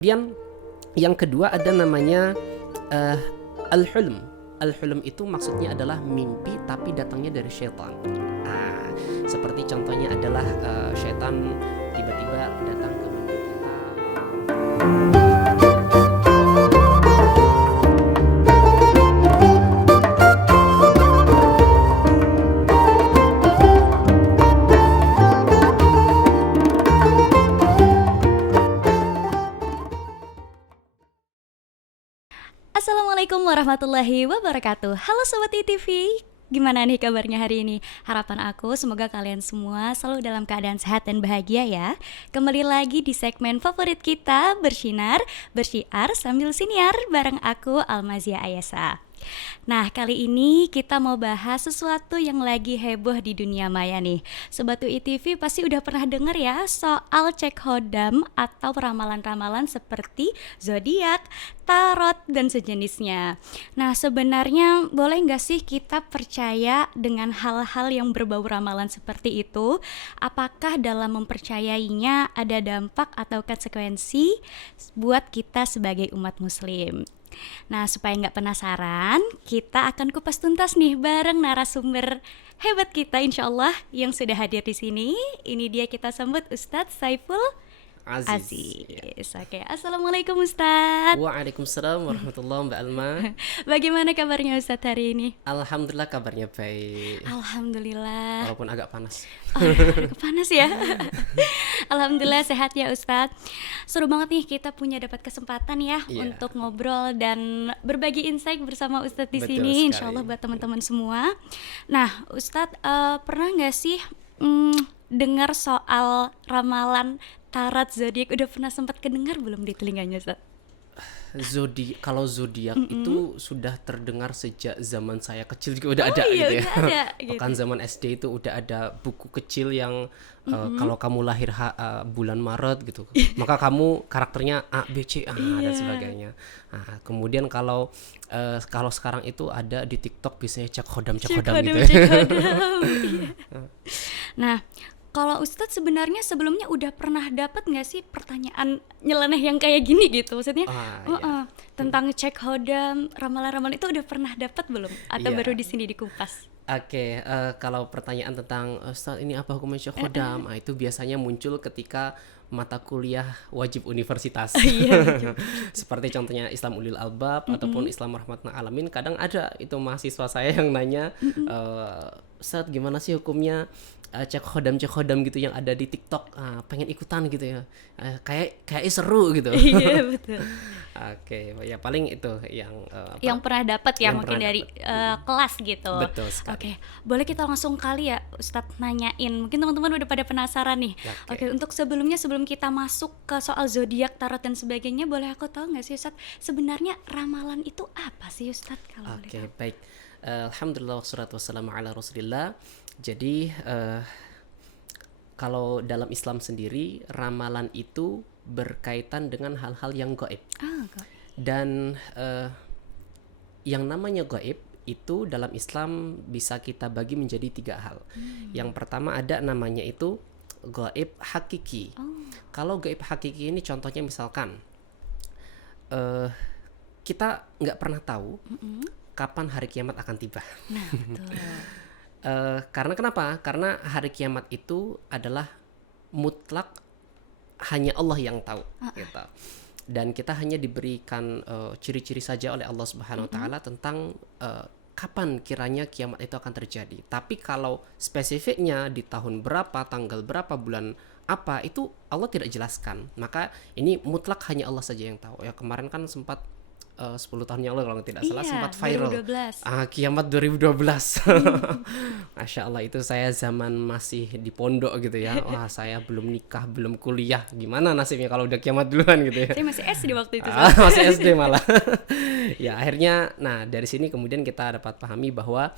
Kemudian yang kedua ada namanya eh, al-hulm. Al-hulm itu maksudnya adalah mimpi tapi datangnya dari syaitan. Ah, seperti contohnya adalah syaitan tiba-tiba datang ke mimpi kita. Assalamualaikum warahmatullahi wabarakatuh. Halo Sobat ITV, gimana nih kabarnya hari ini? Harapan aku semoga kalian semua selalu dalam keadaan sehat dan bahagia ya. Kembali lagi di segmen favorit kita, Bersinar, Bersiar Sambil Siniar, bareng aku Almazia Ayesa. Nah, kali ini kita mau bahas sesuatu yang lagi heboh di dunia maya nih. Sobat ITV pasti udah pernah dengar ya soal cek hodam atau ramalan-ramalan seperti zodiak, tarot, dan sejenisnya. Nah, sebenarnya boleh nggak sih kita percaya dengan hal-hal yang berbau ramalan seperti itu? Apakah dalam mempercayainya ada dampak atau konsekuensi buat kita sebagai umat muslim? Nah, supaya nggak penasaran, kita akan kupas tuntas nih bareng narasumber hebat kita insya Allah yang sudah hadir di sini. Ini dia, kita sambut Ustadz Saiful Aziz. Ya. Aziz. Oke, Assalamualaikum Ustadz. Waalaikumsalam warahmatullahi Mbak Alma. Bagaimana kabarnya Ustadz hari ini? Alhamdulillah kabarnya baik. Alhamdulillah. Walaupun agak panas. Oh, agak panas ya. Alhamdulillah sehat ya Ustadz. Seru banget nih kita punya dapat kesempatan ya untuk ngobrol dan berbagi insight bersama Ustadz di Betul sini. sekali. Insya Allah buat teman-teman semua. Nah Ustadz, pernah nggak sih dengar soal ramalan tarot zodiak? Udah pernah sempat kedengar belum di telinganya Ustadz? Kalau zodiak itu sudah terdengar sejak zaman saya kecil juga udah ada iya, gitu ya. udah ada, gitu. Bahkan zaman SD itu udah ada buku kecil yang kalau kamu lahir bulan Maret gitu, maka kamu karakternya A, B, C, dan sebagainya. Nah, kemudian kalau sekarang itu ada di TikTok biasanya cek hodam gitu ya. Cek hodam. Iya. Nah, kalau Ustadz sebenarnya sebelumnya udah pernah dapat nggak sih pertanyaan nyeleneh yang kayak gini gitu? Maksudnya tentang cek hodam, ramalan-ramalan itu udah pernah dapat belum? Atau baru di sini dikupas? Oke, kalau pertanyaan tentang Ustaz ini apa hukumnya cek hodam, itu biasanya muncul ketika mata kuliah wajib universitas. Seperti contohnya Islam Ulil Albab ataupun Islam Rahmatan Alamin. Kadang ada itu mahasiswa saya yang nanya, Ustaz gimana sih hukumnya cek hodam gitu yang ada di TikTok, pengen ikutan gitu ya, kayak seru gitu. Iya betul. Oke, ya paling itu yang pernah dapat ya, yang mungkin pernah dari kelas gitu. Betul sekali. Oke, boleh kita langsung kali ya Ustadz nanyain, mungkin teman-teman udah pada penasaran nih. Oke, untuk sebelum kita masuk ke soal zodiak, tarot dan sebagainya, boleh aku tahu nggak sih Ustadz, sebenarnya ramalan itu apa sih Ustadz kalau boleh tahu? Oke, baik. Alhamdulillah wassalatu wassalamu ala rasulillah. Jadi kalau dalam Islam sendiri ramalan itu berkaitan dengan hal-hal yang gaib. Dan yang namanya gaib itu dalam Islam bisa kita bagi menjadi 3 hal. Yang pertama ada namanya itu gaib hakiki. Kalau gaib hakiki ini contohnya misalkan kita nggak pernah tahu kapan hari kiamat akan tiba. Nah, betul. Karena kenapa? Karena hari kiamat itu adalah mutlak hanya Allah yang tahu, gitu. Dan kita hanya diberikan ciri-ciri saja oleh Allah Subhanahu Wa Taala tentang kapan kiranya kiamat itu akan terjadi. Tapi kalau spesifiknya di tahun berapa, tanggal berapa, bulan apa, itu Allah tidak jelaskan. Maka ini mutlak hanya Allah saja yang tahu. Ya kemarin kan sempat 10 tahun yang lalu kalau tidak salah sempat viral 2012. kiamat 2012. Masya Allah, itu saya zaman masih di pondok gitu ya. Wah, saya belum nikah, belum kuliah, gimana nasibnya kalau udah kiamat duluan gitu ya. Saya masih SD waktu itu. Masih SD malah. Ya akhirnya, nah dari sini kemudian kita dapat pahami bahwa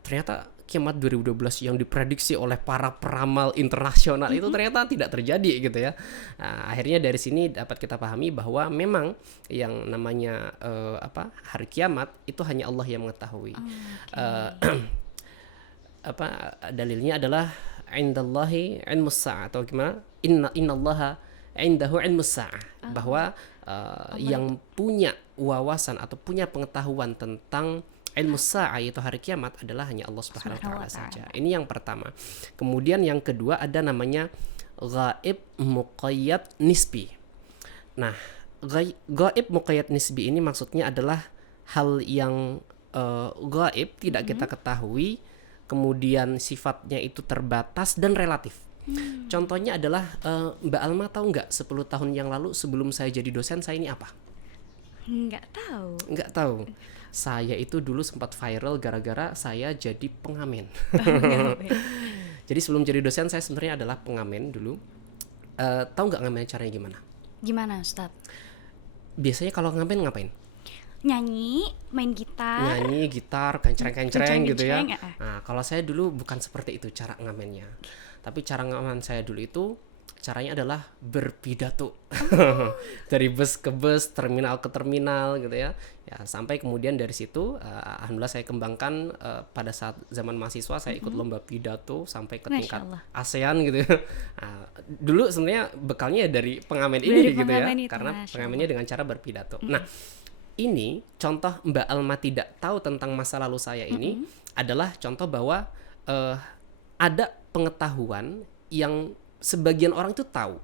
ternyata kiamat 2012 yang diprediksi oleh para peramal internasional itu ternyata tidak terjadi gitu ya. Nah, akhirnya dari sini dapat kita pahami bahwa memang yang namanya hari kiamat itu hanya Allah yang mengetahui. Dalilnya adalah indallahi ilmus sa'ah, atau gimana? Innallaha indahu ilmus sa'ah, bahwa yang punya wawasan atau punya pengetahuan tentang ilmu sa'ah yaitu hari kiamat adalah hanya Allah Subhanahu wa taala saja. Ini yang pertama. Kemudian yang kedua ada namanya ghaib muqayyad nisbi. Nah, gaib muqayyad nisbi ini maksudnya adalah hal yang gaib, tidak kita ketahui, kemudian sifatnya itu terbatas dan relatif. Contohnya adalah Mbak Alma tahu nggak 10 tahun yang lalu sebelum saya jadi dosen saya ini apa? Nggak tahu. Nggak tahu. Saya itu dulu sempat viral gara-gara saya jadi pengamen. Jadi sebelum jadi dosen saya sebenarnya adalah pengamen dulu. Tahu nggak ngamen caranya gimana? Gimana Ustadz? Biasanya kalau ngamen ngapain? Nyanyi, main gitar. Nyanyi, gitar, kencreng-kencreng gitu ya. Kencreng-kencreng, Nah, kalau saya dulu bukan seperti itu cara ngamennya. Tapi cara ngamen saya dulu itu caranya adalah berpidato. Dari bus ke bus, terminal ke terminal gitu ya. Ya, sampai kemudian dari situ alhamdulillah saya kembangkan pada saat zaman mahasiswa saya ikut lomba pidato sampai ke tingkat ASEAN gitu ya. Nah, dulu sebenarnya bekalnya dari pengamen ini gitu ya. Karena pengamennya dengan cara berpidato. Nah, ini contoh Mbak Alma tidak tahu tentang masa lalu saya ini adalah contoh bahwa ada pengetahuan yang sebagian orang itu tahu.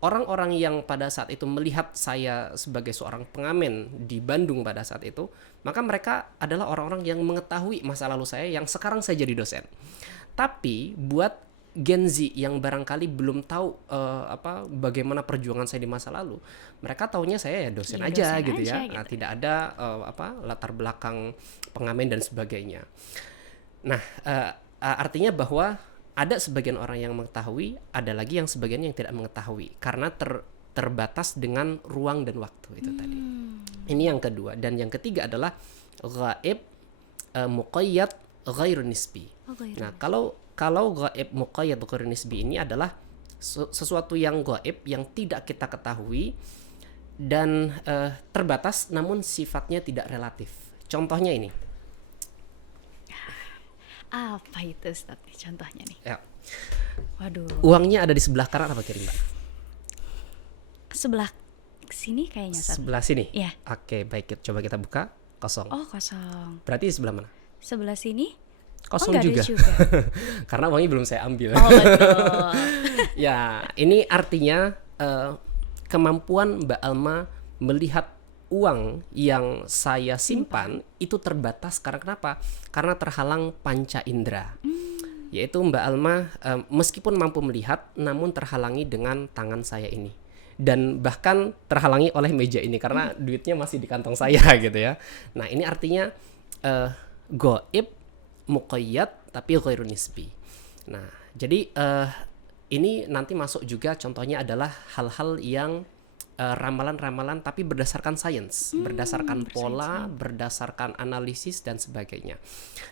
Orang-orang yang pada saat itu melihat saya sebagai seorang pengamen di Bandung pada saat itu, maka mereka adalah orang-orang yang mengetahui masa lalu saya yang sekarang saya jadi dosen. Tapi buat Gen Z yang barangkali belum tahu bagaimana perjuangan saya di masa lalu, mereka taunya saya ya dosen aja gitu ya. Nah, tidak ada latar belakang pengamen dan sebagainya. Nah, artinya bahwa ada sebagian orang yang mengetahui, ada lagi yang sebagian yang tidak mengetahui karena terbatas dengan ruang dan waktu itu tadi. Ini yang kedua. Dan yang ketiga adalah ghaib muqayyad ghairu nisbi. Nah, kalau gaib muqayyad ghairu nisbi ini adalah sesuatu yang gaib yang tidak kita ketahui dan terbatas namun sifatnya tidak relatif. Contohnya ini. Apa itu Ustaz nih contohnya nih? Ya. Waduh. Uangnya ada di sebelah kanan apa kiri, Mbak? Sebelah sini kayaknya Ustaz. Sebelah sini? Iya. Oke, baik. Coba kita buka. Kosong. Oh, kosong. Berarti di sebelah mana? Sebelah sini? Kosong juga. Karena uangnya belum saya ambil. Oh, betul. Ya, ini artinya kemampuan Mbak Alma melihat uang yang saya simpan itu terbatas karena kenapa? Karena terhalang panca indera. Yaitu Mbak Alma meskipun mampu melihat namun terhalangi dengan tangan saya ini. Dan bahkan terhalangi oleh meja ini karena duitnya masih di kantong saya gitu ya. Nah, ini artinya gaib muqayyad tapi ghairu nisbi. Nah, jadi ini nanti masuk juga contohnya adalah hal-hal yang ramalan-ramalan tapi berdasarkan sains, berdasarkan pola, berdasarkan analisis dan sebagainya.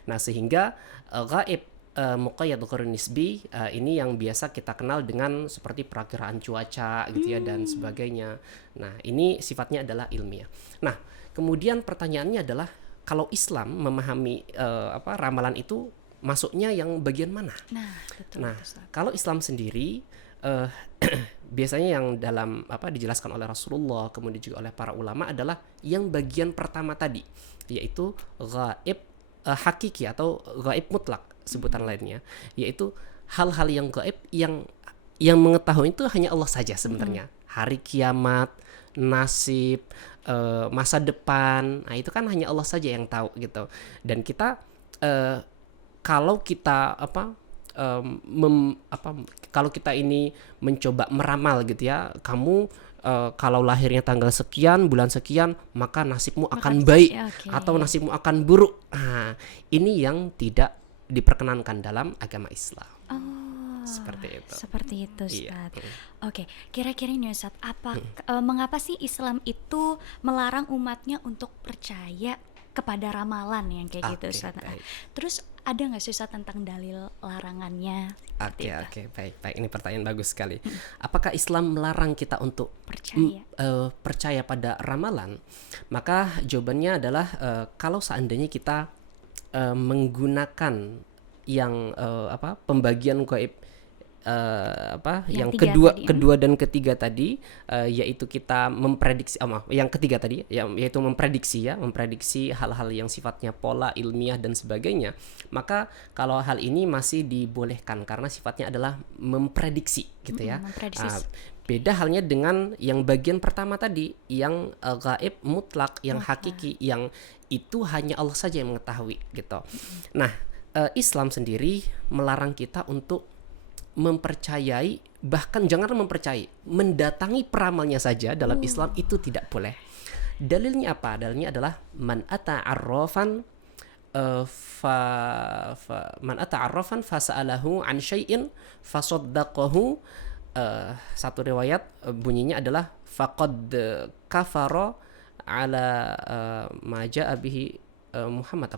Nah, sehingga gaib muqayyad ghairu nisbi ini yang biasa kita kenal dengan seperti perakiraan cuaca gitu ya dan sebagainya. Nah, ini sifatnya adalah ilmiah. Nah, kemudian pertanyaannya adalah kalau Islam memahami ramalan itu masuknya yang bagian mana? Nah, betul. Nah, kalau Islam sendiri biasanya yang dalam dijelaskan oleh Rasulullah kemudian juga oleh para ulama adalah yang bagian pertama tadi, yaitu gaib hakiki atau gaib mutlak sebutan lainnya, yaitu hal-hal yang gaib yang mengetahui itu hanya Allah saja sebenarnya. Hari kiamat, nasib, masa depan, nah itu kan hanya Allah saja yang tahu gitu. Dan kita kalau kita kalau kita ini mencoba meramal gitu ya, kamu kalau lahirnya tanggal sekian, bulan sekian, maka nasibmu akan baik atau nasibmu akan buruk. Nah, ini yang tidak diperkenankan dalam agama Islam. Seperti itu. Seperti itu, Ustaz. Iya. Oke, kira-kira ini Ustaz, mengapa sih Islam itu melarang umatnya untuk percaya kepada ramalan yang kayak gitu, Ustaz? Terus ada nggak sih Ustaz tentang dalil larangannya? Oke, baik. Ini pertanyaan bagus sekali. Apakah Islam melarang kita untuk percaya pada ramalan? Maka jawabannya adalah kalau seandainya kita menggunakan yang pembagian gaib yang tiga kedua tadi, kedua dan ketiga tadi, yaitu kita memprediksi, maaf, yang ketiga tadi yaitu memprediksi hal-hal yang sifatnya pola ilmiah dan sebagainya. Maka kalau hal ini masih dibolehkan karena sifatnya adalah memprediksi gitu ya. memprediksi. Beda halnya dengan yang bagian pertama tadi, yang gaib mutlak, yang hakiki, yang itu hanya Allah saja yang mengetahui gitu. Nah, Islam sendiri melarang kita untuk mempercayai, bahkan jangan mempercayai, mendatangi peramalnya saja dalam Islam itu tidak boleh. Dalilnya apa? Dalilnya adalah man ata arrafan man ata arrafan fasa'alahu an syai'in fasaddaqahu. Satu riwayat bunyinya adalah faqad kafara ala ma ja'a bihi Muhammad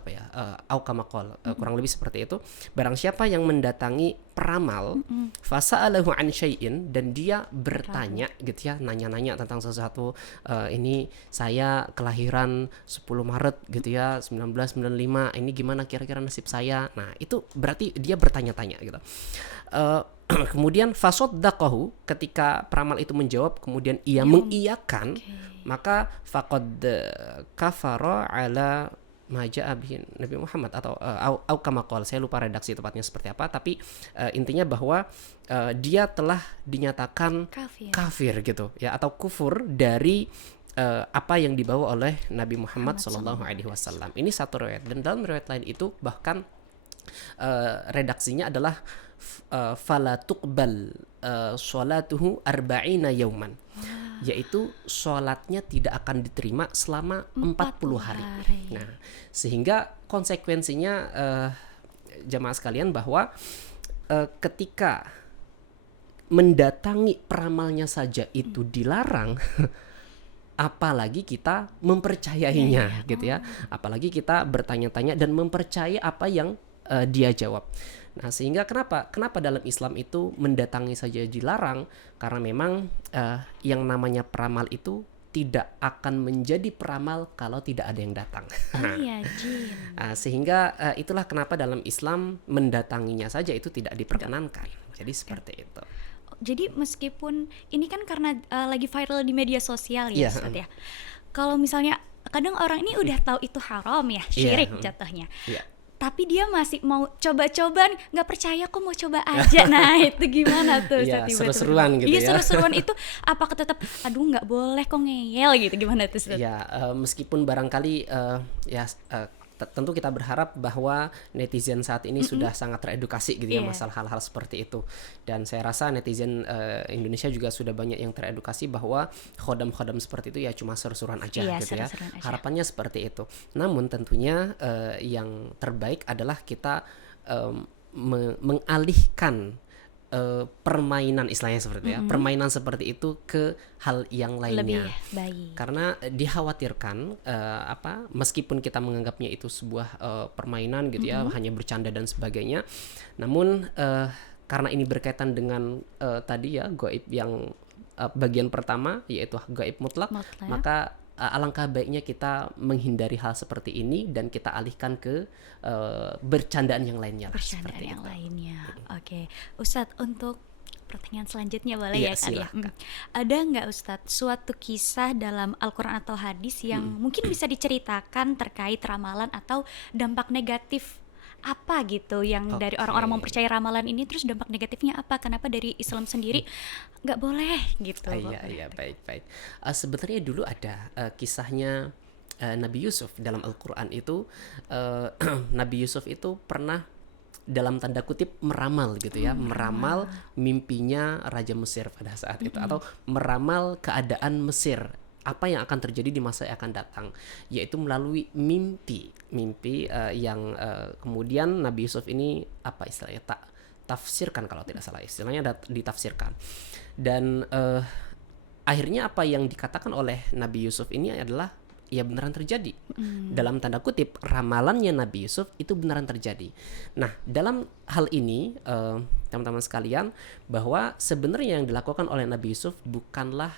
au kama qala, kurang lebih seperti itu. Barang siapa yang mendatangi peramal fasa'alahu an syai'in, dan dia bertanya gitu ya, nanya-nanya tentang sesuatu, ini saya kelahiran 10 Maret gitu ya 1995, ini gimana kira-kira nasib saya. Nah, itu berarti dia bertanya-tanya gitu. Kemudian fasaddaqahu, ketika peramal itu menjawab kemudian ia mengiyakan, maka faqad kafara ala maja bihi Nabi Muhammad atau au kama qala, saya lupa redaksi tepatnya seperti apa, tapi intinya bahwa dia telah dinyatakan kafir gitu ya, atau kufur dari apa yang dibawa oleh Nabi Muhammad sallallahu alaihi wasallam. Ini satu riwayat, dan dalam riwayat lain itu bahkan redaksinya adalah fala tuqbal sholatuhu arba'ina yauman, yaitu sholatnya tidak akan diterima selama 40 hari. Nah, sehingga konsekuensinya jamaah sekalian bahwa ketika mendatangi peramalnya saja itu dilarang, apalagi kita mempercayainya gitu ya, apalagi kita bertanya-tanya dan mempercayai apa yang dia jawab. Nah, sehingga kenapa dalam Islam itu mendatangi saja dilarang, karena memang yang namanya peramal itu tidak akan menjadi peramal kalau tidak ada yang datang. Sehingga itulah kenapa dalam Islam mendatanginya saja itu tidak diperkenankan. Jadi seperti itu. Jadi meskipun ini kan karena lagi viral di media sosial ya, Ustaz ya. Kalau misalnya kadang orang ini udah tahu itu haram ya, syirik jatuhnya. Tapi dia masih mau coba-coba, nggak percaya kok, mau coba aja. Nah, itu gimana tuh? Seru-seruan gitu ya. Iya, seru-seruan itu apakah tetap aduh nggak boleh kok, ngeyel gitu, gimana tuh? Ya, meskipun barangkali tentu kita berharap bahwa netizen saat ini sudah sangat teredukasi gitu ya, masalah hal-hal seperti itu. Dan saya rasa netizen Indonesia juga sudah banyak yang teredukasi bahwa khodam-khodam seperti itu ya cuma seru-seruan aja gitu ya. Harapannya seperti itu. Namun tentunya yang terbaik adalah kita mengalihkan permainan istilahnya seperti itu ya, permainan seperti itu ke hal yang lainnya. Lebih baik. Karena dikhawatirkan meskipun kita menganggapnya itu sebuah permainan gitu ya, hanya bercanda dan sebagainya, namun karena ini berkaitan dengan tadi ya gaib yang bagian pertama, yaitu gaib mutlak. Maka alangkah baiknya kita menghindari hal seperti ini dan kita alihkan ke bercandaan yang lainnya. Bercandaan yang lainnya. Oke, Ustadz, untuk pertanyaan selanjutnya boleh ya kali ya? Ada nggak Ustadz suatu kisah dalam Al-Quran atau hadis yang mungkin bisa diceritakan terkait ramalan atau dampak negatif apa gitu yang dari orang-orang mempercayai ramalan ini, terus dampak negatifnya apa? Kenapa dari Islam sendiri nggak boleh gitu? Iya, baik. Sebenarnya dulu ada kisahnya Nabi Yusuf dalam Al-Quran itu. Nabi Yusuf itu pernah dalam tanda kutip meramal gitu ya, meramal mimpinya Raja Mesir pada saat itu, atau meramal keadaan Mesir, apa yang akan terjadi di masa yang akan datang, yaitu melalui mimpi yang kemudian Nabi Yusuf ini apa istilahnya tafsirkan, kalau tidak salah istilahnya ditafsirkan, dan akhirnya apa yang dikatakan oleh Nabi Yusuf ini adalah ya beneran terjadi. Dalam tanda kutip ramalannya Nabi Yusuf itu beneran terjadi. Nah, dalam hal ini teman-teman sekalian, bahwa sebenarnya yang dilakukan oleh Nabi Yusuf bukanlah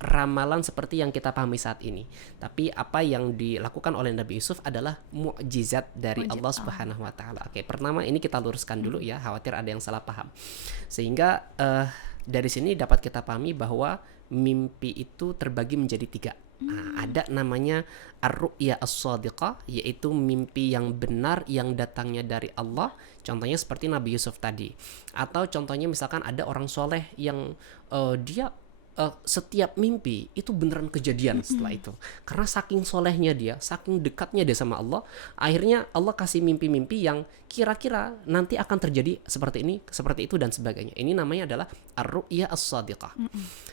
ramalan seperti yang kita pahami saat ini. Tapi apa yang dilakukan oleh Nabi Yusuf adalah mukjizat dari Allah Subhanahu wa taala. Oke, pertama ini kita luruskan dulu ya, khawatir ada yang salah paham. Sehingga dari sini dapat kita pahami bahwa mimpi itu terbagi menjadi 3. Nah, ada namanya ar-ru'ya as-shadiqah, yaitu mimpi yang benar yang datangnya dari Allah. Contohnya seperti Nabi Yusuf tadi. Atau contohnya misalkan ada orang soleh yang dia setiap mimpi itu beneran kejadian setelah itu. Karena saking solehnya dia, saking dekatnya dia sama Allah, akhirnya Allah kasih mimpi-mimpi yang kira-kira nanti akan terjadi seperti ini, seperti itu dan sebagainya. Ini namanya adalah ar-ru'ya as-shadiqah.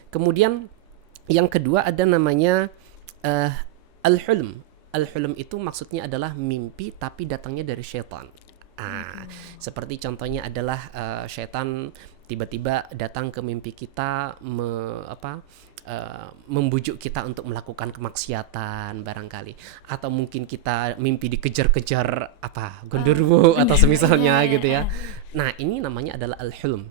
Kemudian yang kedua ada namanya al-hulm. Al-hulm itu maksudnya adalah mimpi tapi datangnya dari syaitan. Seperti contohnya adalah syaitan tiba-tiba datang ke mimpi kita membujuk kita untuk melakukan kemaksiatan barangkali, atau mungkin kita mimpi dikejar-kejar genderuwo atau semisalnya gitu ya. Nah, ini namanya adalah al-hulm.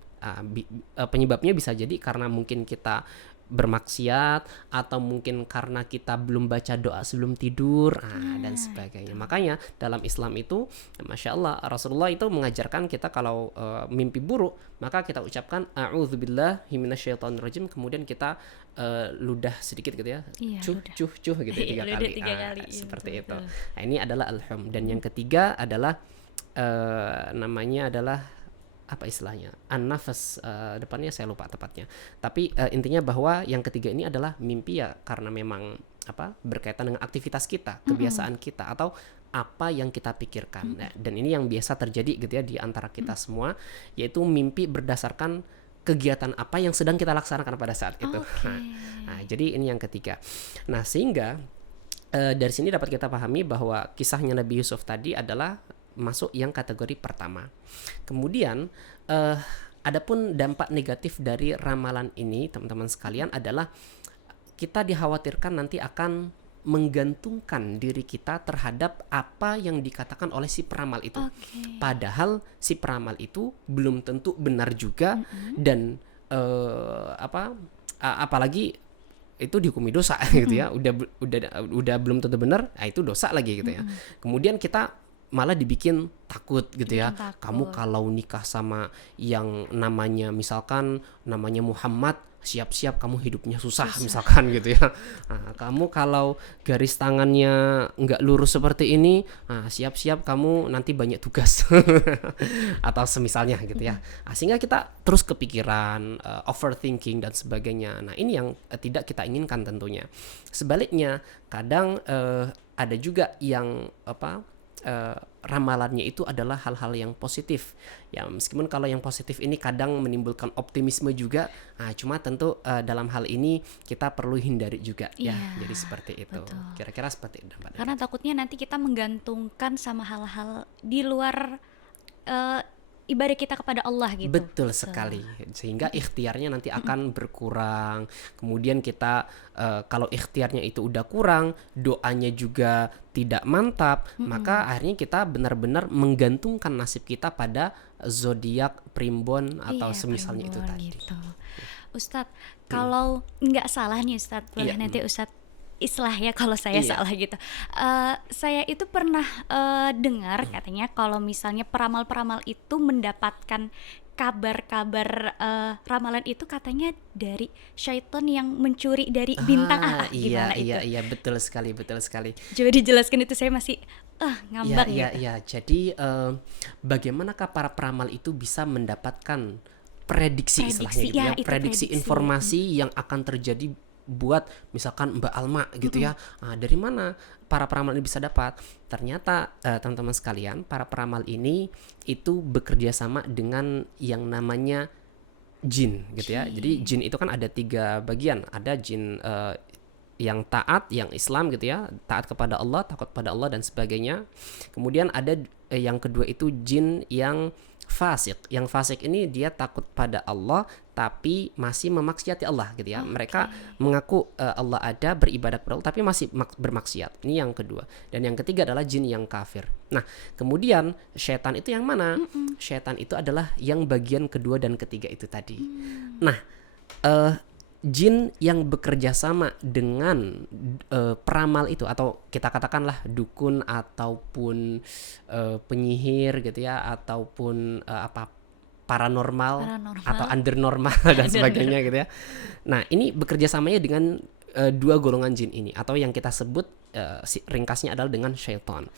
Penyebabnya bisa jadi karena mungkin kita bermaksiat, atau mungkin karena kita belum baca doa sebelum tidur dan sebagainya. Makanya dalam Islam itu, Masya Allah, Rasulullah itu mengajarkan kita kalau mimpi buruk, maka kita ucapkan a'udzubillahi minasyaitonirrajim, kemudian kita ludah sedikit gitu ya, cuh gitu ya, 3 kali. Seperti itu. Nah, ini adalah al-hum. Dan yang ketiga adalah namanya adalah apa istilahnya, an-nafas, depannya saya lupa tepatnya, tapi intinya bahwa yang ketiga ini adalah mimpi ya karena memang berkaitan dengan aktivitas kita, kebiasaan kita, atau apa yang kita pikirkan. Nah, dan ini yang biasa terjadi gitu ya di antara kita semua, yaitu mimpi berdasarkan kegiatan apa yang sedang kita laksanakan pada saat itu. Nah, jadi ini yang ketiga. Nah, sehingga dari sini dapat kita pahami bahwa kisahnya Nabi Yusuf tadi adalah masuk yang kategori pertama. Kemudian adapun dampak negatif dari ramalan ini, teman-teman sekalian, adalah kita dikhawatirkan nanti akan menggantungkan diri kita terhadap apa yang dikatakan oleh si peramal itu. Padahal si peramal itu belum tentu benar juga, dan apalagi itu dihukumi dosa gitu ya. Udah belum tentu benar, itu dosa lagi gitu ya. Kemudian kita malah dibikin takut gitu ya. Kamu kalau nikah sama yang namanya misalkan namanya Muhammad, siap-siap kamu hidupnya susah. Misalkan gitu ya. Nah, kamu kalau garis tangannya nggak lurus seperti ini, siap-siap kamu nanti banyak tugas atau semisalnya gitu ya. Sehingga kita terus kepikiran, overthinking dan sebagainya. Nah, ini yang tidak kita inginkan tentunya. Sebaliknya kadang ada juga yang ramalannya itu adalah hal-hal yang positif ya, meskipun kalau yang positif ini kadang menimbulkan optimisme juga, cuma tentu dalam hal ini kita perlu hindari juga ya. Jadi seperti itu, betul. Kira-kira seperti itu. Karena takutnya nanti kita menggantungkan sama hal-hal di luar ibadah kita kepada Allah gitu. Betul sekali. Sehingga ikhtiarnya nanti akan berkurang. Kemudian kita kalau ikhtiarnya itu udah kurang, doanya juga tidak mantap, maka akhirnya kita benar-benar menggantungkan nasib kita pada zodiak, primbon atau semisalnya itu tadi. Gitu. Ustadz, kalau nggak salah nih Ustadz, boleh nanti Ustadz islah ya kalau saya salah gitu. Saya itu pernah dengar katanya kalau misalnya peramal-peramal itu mendapatkan kabar-kabar ramalan itu katanya dari syaitan yang mencuri dari bintang. Gimana itu? Iya, betul sekali. Coba dijelaskan, itu saya masih ngambang gitu. Iya. Jadi bagaimanakah para peramal itu bisa mendapatkan prediksi istilahnya gitu ya, prediksi informasi yang akan terjadi buat misalkan Mbak Alma gitu ya. Dari mana para peramal ini bisa dapat? Ternyata teman-teman sekalian, para peramal ini itu bekerja sama dengan yang namanya jin gitu ya. Jadi jin itu kan ada 3 bagian. Ada jin yang taat, yang Islam gitu ya, taat kepada Allah, takut pada Allah dan sebagainya. Kemudian ada yang kedua itu jin yang fasik. Yang fasik ini dia takut pada Allah tapi masih memaksiati Allah gitu ya. Mereka mengaku Allah ada, beribadah kepada Allah tapi masih bermaksiat. Ini yang kedua. Dan yang ketiga adalah jin yang kafir. Nah, kemudian syaitan itu yang mana? Syaitan itu adalah yang bagian kedua dan ketiga itu tadi. Nah, jin yang bekerja sama dengan peramal itu, atau kita katakanlah dukun ataupun penyihir gitu ya, ataupun paranormal atau undernormal dan sebagainya gitu ya. Nah, ini bekerja samanya dengan dua golongan jin ini, atau yang kita sebut ringkasnya adalah dengan syaitan.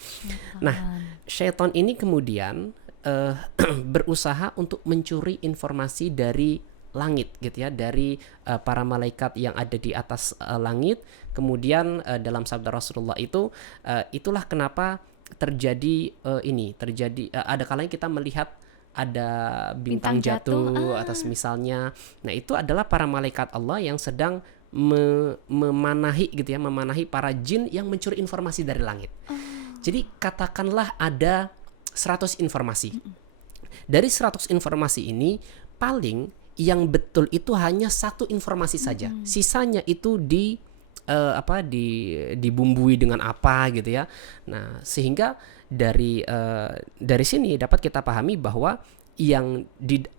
Nah, syaitan ini kemudian berusaha untuk mencuri informasi dari langit gitu ya, dari para malaikat yang ada di atas langit. Kemudian dalam sabda Rasulullah itu itulah kenapa terjadi ada kalanya kita melihat ada bintang jatuh atas misalnya. Nah, itu adalah para malaikat Allah yang sedang memanahi gitu ya, memanahi para jin yang mencuri informasi dari langit. Jadi katakanlah ada 100 informasi. Dari 100 informasi ini paling yang betul itu hanya satu informasi saja. Sisanya itu dibumbui dengan apa gitu ya. Nah, sehingga dari sini dapat kita pahami bahwa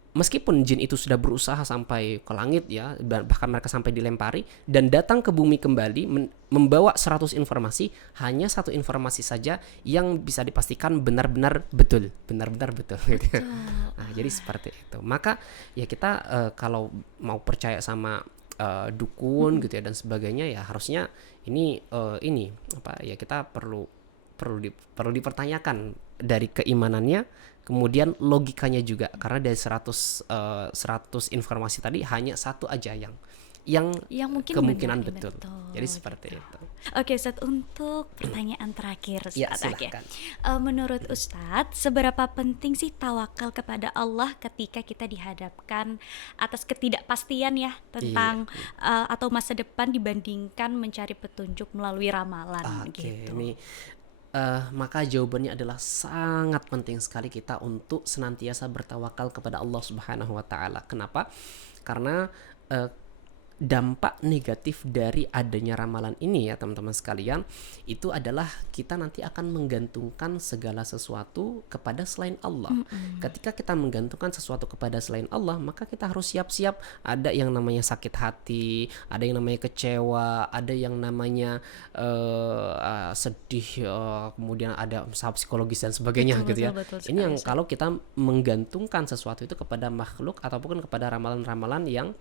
meskipun jin itu sudah berusaha sampai ke langit ya, bahkan mereka sampai dilempari dan datang ke bumi kembali membawa 100 informasi, hanya satu informasi saja yang bisa dipastikan benar-benar betul gitu ya. Nah, jadi seperti itu. Maka ya kita kalau mau percaya sama dukun gitu ya dan sebagainya, ya harusnya ini kita perlu dipertanyakan dari keimanannya, kemudian logikanya juga, karena dari 100 informasi tadi hanya satu aja yang mungkin kemungkinan betul. Jadi seperti itu. Oke, Ustadz, untuk pertanyaan terakhir, Ya, silahkan. Menurut Ustadz, seberapa penting sih tawakal kepada Allah ketika kita dihadapkan atas ketidakpastian ya tentang atau masa depan dibandingkan mencari petunjuk melalui ramalan gitu. Ini maka jawabannya adalah sangat penting sekali kita untuk senantiasa bertawakal kepada Allah Subhanahu wa taala. Kenapa? Karena dampak negatif dari adanya ramalan ini ya teman-teman sekalian, itu adalah kita nanti akan menggantungkan segala sesuatu kepada selain Allah. Ketika kita menggantungkan sesuatu kepada selain Allah, maka kita harus siap-siap ada yang namanya sakit hati, ada yang namanya kecewa, ada yang namanya sedih, kemudian ada masalah psikologis dan sebagainya gitu ya. Ini yang kalau kita menggantungkan sesuatu itu kepada makhluk ataupun kepada ramalan-ramalan yang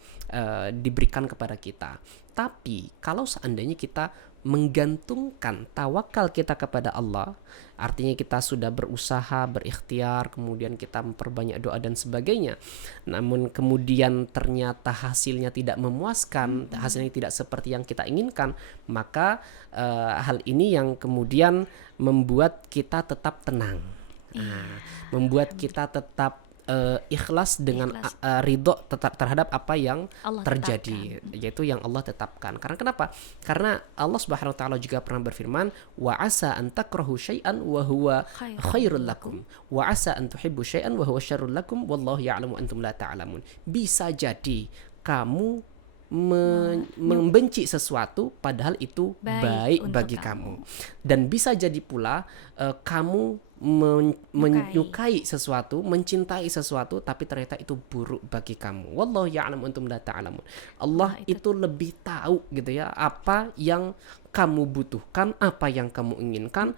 diberikan kepada kita. Tapi kalau seandainya kita menggantungkan tawakal kita kepada Allah, artinya kita sudah berusaha, berikhtiar, kemudian kita memperbanyak doa dan sebagainya, namun kemudian ternyata hasilnya tidak memuaskan, hasilnya tidak seperti yang kita inginkan, maka hal ini yang kemudian membuat kita tetap tenang, membuat kita tetap ikhlas dengan ridho terhadap apa yang Allah terjadi tetapkan. Yaitu yang Allah tetapkan. Karena kenapa? Karena Allah Subhanahu wa taala juga pernah berfirman, wa asa an takrahu syai'an wa huwa khairul lakum wa asa an tuhibbu syai'an wa huwa syarrul lakum wallahu ya'lamu antum la ta'lamun. Bisa jadi kamu membenci sesuatu padahal itu baik bagi kamu. Dan bisa jadi pula kamu menyukai sesuatu, mencintai sesuatu, tapi ternyata itu buruk bagi kamu. Wallahu ya'lamu antum la ta'lamun. Allah itu lebih tahu gitu ya apa yang kamu butuhkan, apa yang kamu inginkan.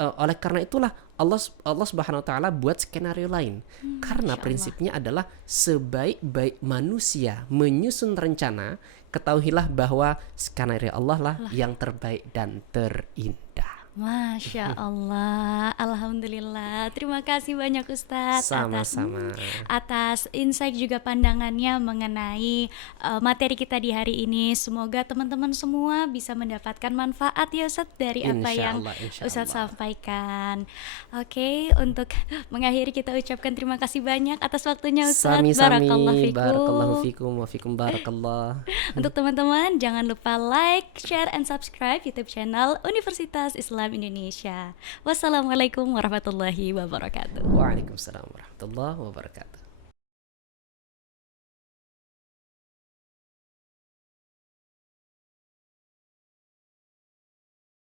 Oleh karena itulah Allah Subhanahu wa taala buat skenario lain. Karena prinsipnya adalah sebaik-baik manusia menyusun rencana, ketahuilah bahwa skenario Allah lah yang terbaik dan terindah. Masya Allah, Alhamdulillah. Terima kasih banyak Ustadz atas insight juga pandangannya mengenai materi kita di hari ini. Semoga teman-teman semua bisa mendapatkan manfaat ya Ustadz dari apa yang Ustadz sampaikan. Oke, untuk mengakhiri kita ucapkan terima kasih banyak atas waktunya Ustadz. Barakallahu fikum wa fikum barakallah. Untuk teman-teman jangan lupa like, share, and subscribe YouTube channel Universitas Islam Indonesia. Wassalamualaikum warahmatullahi wabarakatuh. Waalaikumsalam warahmatullahi wabarakatuh.